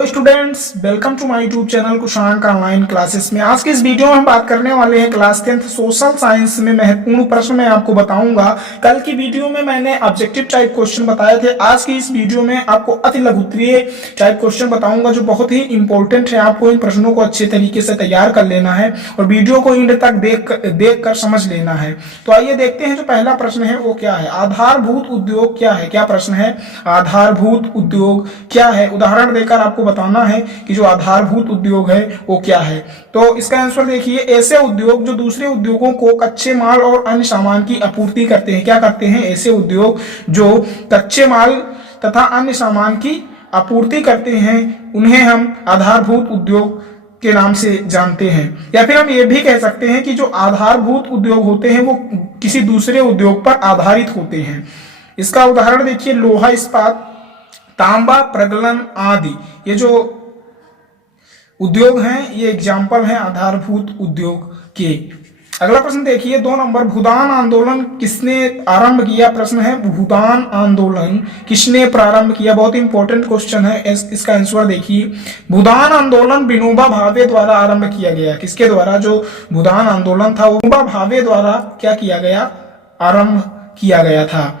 Students, welcome to my YouTube channel Kushank online classes में। आज की इस वीडियो में हम बात करने वाले हैं क्लास 10th सोशल साइंस में महत्वपूर्ण प्रश्न मैं आपको बताऊंगा। कल की वीडियो में मैंने ऑब्जेक्टिव टाइप क्वेश्चन बताए थे। आज की इस वीडियो में आपको अति लघुत्तरीय टाइप क्वेश्चन बताऊंगा जो बहुत ही इंपॉर्टेंट है। आपको इन प्रश्नों को अच्छे तरीके से तैयार कर लेना है और वीडियो को एंड तक देख कर समझ लेना है। तो आइए देखते हैं जो पहला प्रश्न है वो क्या है। आधारभूत उद्योग क्या है? क्या प्रश्न है? आधारभूत उद्योग क्या है? उदाहरण देकर आपको बताना है कि जो आधारभूत उद्योग है वो क्या है। तो इसका आंसर देखिए, ऐसे उद्योग जो दूसरे उद्योगों को कच्चे माल और अन्य सामान की आपूर्ति करते हैं। क्या करते हैं? ऐसे उद्योग जो कच्चे माल तथा अन्य सामान की आपूर्ति करते हैं उन्हें हम आधारभूत उद्योग के नाम से जानते हैं। या फिर हम ये भी कह सकते हैं कि जो आधारभूत उद्योग होते हैं वो किसी दूसरे उद्योग पर आधारित होते हैं। इसका उदाहरण देखिए, लोहा इस्पात, तांबा प्रगलन आदि, ये जो उद्योग हैं ये एग्जाम्पल हैं आधारभूत उद्योग के। अगला प्रश्न देखिए 2 नंबर, भूदान आंदोलन किसने आरंभ किया? प्रश्न है भूदान आंदोलन किसने प्रारंभ किया? बहुत इंपॉर्टेंट क्वेश्चन है। इसका आंसर देखिए, भूदान आंदोलन विनोबा भावे द्वारा आरंभ किया गया। किसके द्वारा? जो भूदान आंदोलन था वो विनोबा भावे द्वारा क्या किया गया? आरंभ किया गया था।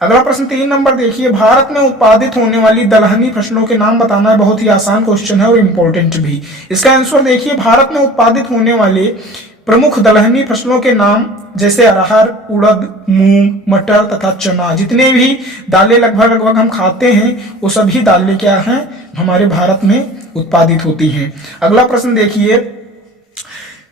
अगला प्रश्न 3 नंबर देखिए, भारत में उत्पादित होने वाली दलहनी फसलों के नाम बताना है। बहुत ही आसान क्वेश्चन है और इम्पोर्टेंट भी। इसका आंसर देखिए, भारत में उत्पादित होने वाले प्रमुख दलहनी फसलों के नाम जैसे अरहर, उड़द, मूंग, मटर तथा चना। जितने भी दालें लगभग हम खाते हैं वो सभी दालें क्या हैं? हमारे भारत में उत्पादित होती हैं। अगला प्रश्न देखिए,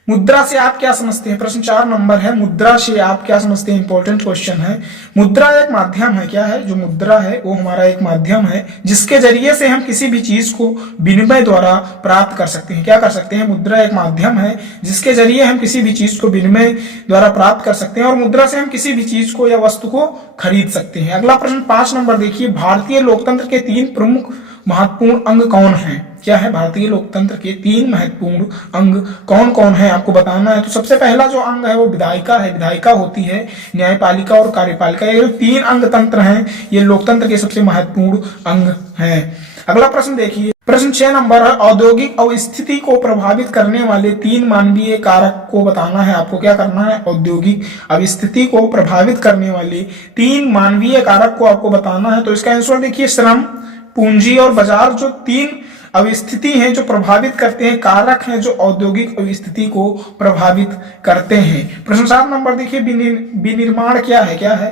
मुद्रा से आप क्या समझते हैं? प्रश्न 4 नंबर है, मुद्रा से आप क्या समझते हैं? इंपॉर्टेंट क्वेश्चन है। मुद्रा एक माध्यम है। क्या है? जो मुद्रा है वो हमारा एक माध्यम है जिसके जरिए से हम किसी भी चीज को विनिमय द्वारा प्राप्त कर सकते हैं। क्या कर सकते हैं? मुद्रा एक माध्यम है जिसके जरिए हम किसी भी चीज को विनिमय द्वारा प्राप्त कर सकते हैं और मुद्रा से हम किसी भी चीज को या वस्तु को खरीद सकते हैं। अगला प्रश्न 5 नंबर देखिए, भारतीय लोकतंत्र के 3 प्रमुख महत्वपूर्ण अंग कौन हैं? क्या है? भारतीय लोकतंत्र के 3 महत्वपूर्ण अंग कौन कौन है आपको बताना है। तो सबसे पहला जो अंग है वो विधायिका है। विधायिका होती है, न्यायपालिका और कार्यपालिका। ये जो 3 अंग तंत्र हैं ये लोकतंत्र के सबसे महत्वपूर्ण अंग हैं। अगला प्रश्न देखिए, प्रश्न 6 नंबर है, औद्योगिक अवस्थिति को प्रभावित करने वाले 3 मानवीय कारक को बताना है। आपको क्या करना है? औद्योगिक अवस्थिति को प्रभावित करने वाले 3 मानवीय कारक को आपको बताना है। तो इसका आंसर देखिए, श्रम, पूंजी और बाजार। जो 3 अवस्थिति हैं जो प्रभावित करते हैं, कारक हैं जो औद्योगिक अवस्थिति को प्रभावित करते हैं। प्रश्न 7 नंबर देखिए, विनिर्माण क्या है? क्या है?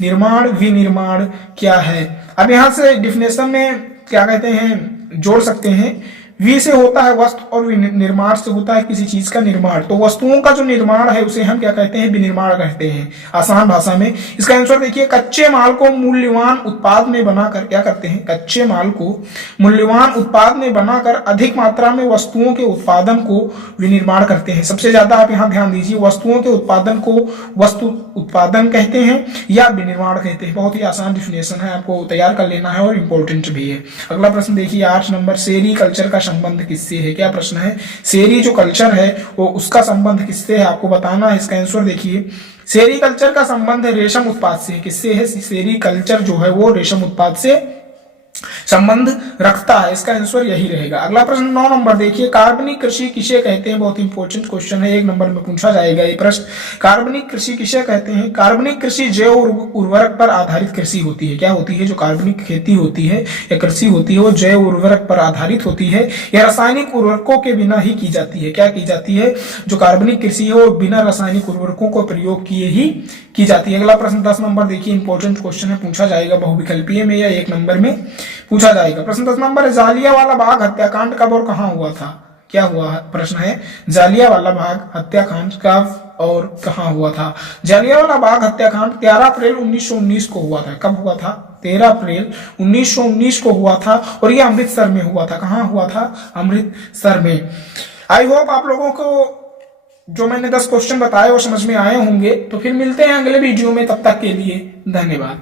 निर्माण, विनिर्माण क्या है? अब यहां से डिफिनेशन में क्या कहते हैं जोड़ सकते हैं। वी से होता है वस्तु और निर्माण से होता है किसी चीज का निर्माण। तो वस्तुओं का जो निर्माण है उसे हम क्या कहते हैं? विनिर्माण कहते हैं आसान भाषा में। इसका आंसर देखिए, कच्चे माल को मूल्यवान उत्पाद में बनाकर क्या करते हैं? कच्चे माल को मूल्यवान उत्पाद में बनाकर अधिक मात्रा में वस्तुओं के उत्पादन को विनिर्माण करते हैं। सबसे ज्यादा आप यहाँ ध्यान दीजिए, वस्तुओं के उत्पादन को वस्तु उत्पादन कहते हैं या विनिर्माण कहते हैं। बहुत ही आसान डिफिनेशन है, आपको तैयार कर लेना है और इंपॉर्टेंट भी है। अगला प्रश्न देखिए 8 नंबर, सेरीकल्चर का संबंध किससे है? क्या प्रश्न है? सेरी जो कल्चर है वो उसका संबंध किससे है आपको बताना है। इसका आंसर देखिए, सेरीकल्चर का संबंध रेशम उत्पाद से है। किससे है? सेरीकल्चर जो है वो रेशम उत्पाद से संबंध रखता है। इसका आंसर यही रहेगा। अगला प्रश्न 9 नंबर देखिए, कार्बनिक कृषि किसे कहते हैं? बहुत इंपॉर्टेंट क्वेश्चन है, 1 नंबर में पूछा जाएगा ये प्रश्न। कार्बनिक कृषि किसे कहते हैं? कार्बनिक कृषि जैव उर्वरक पर आधारित कृषि होती है। क्या होती है? जो कार्बनिक खेती होती है या कृषि होती है वो जैव उर्वरक पर आधारित होती है या रासायनिक उर्वरकों के बिना ही की जाती है। क्या की जाती है? जो कार्बनिक कृषि है वो बिना रासायनिक उर्वरकों को प्रयोग किए ही की जाती है। अगला प्रश्न 10 नंबर देखिए, इंपॉर्टेंट क्वेश्चन है, पूछा जाएगा बहुविकल्पीय में या 1 नंबर में पूछा जाएगा। प्रश्न 10 नंबर है, जालियांवाला बाग हत्याकांड कब और कहां हुआ था? क्या हुआ? प्रश्न है, जालियांवाला बाग हत्याकांड कब और कहां हुआ था? जालियांवाला बाग हत्याकांड 13 अप्रैल 1919 को हुआ था। कब हुआ था? 13 अप्रैल 1919 को हुआ था और यह अमृतसर में हुआ था। कहां हुआ था? अमृतसर में। आई होप आप लोगों को जो मैंने 10 क्वेश्चन बताए वो समझ में आए होंगे। तो फिर मिलते हैं अगले वीडियो में, तब तक के लिए धन्यवाद।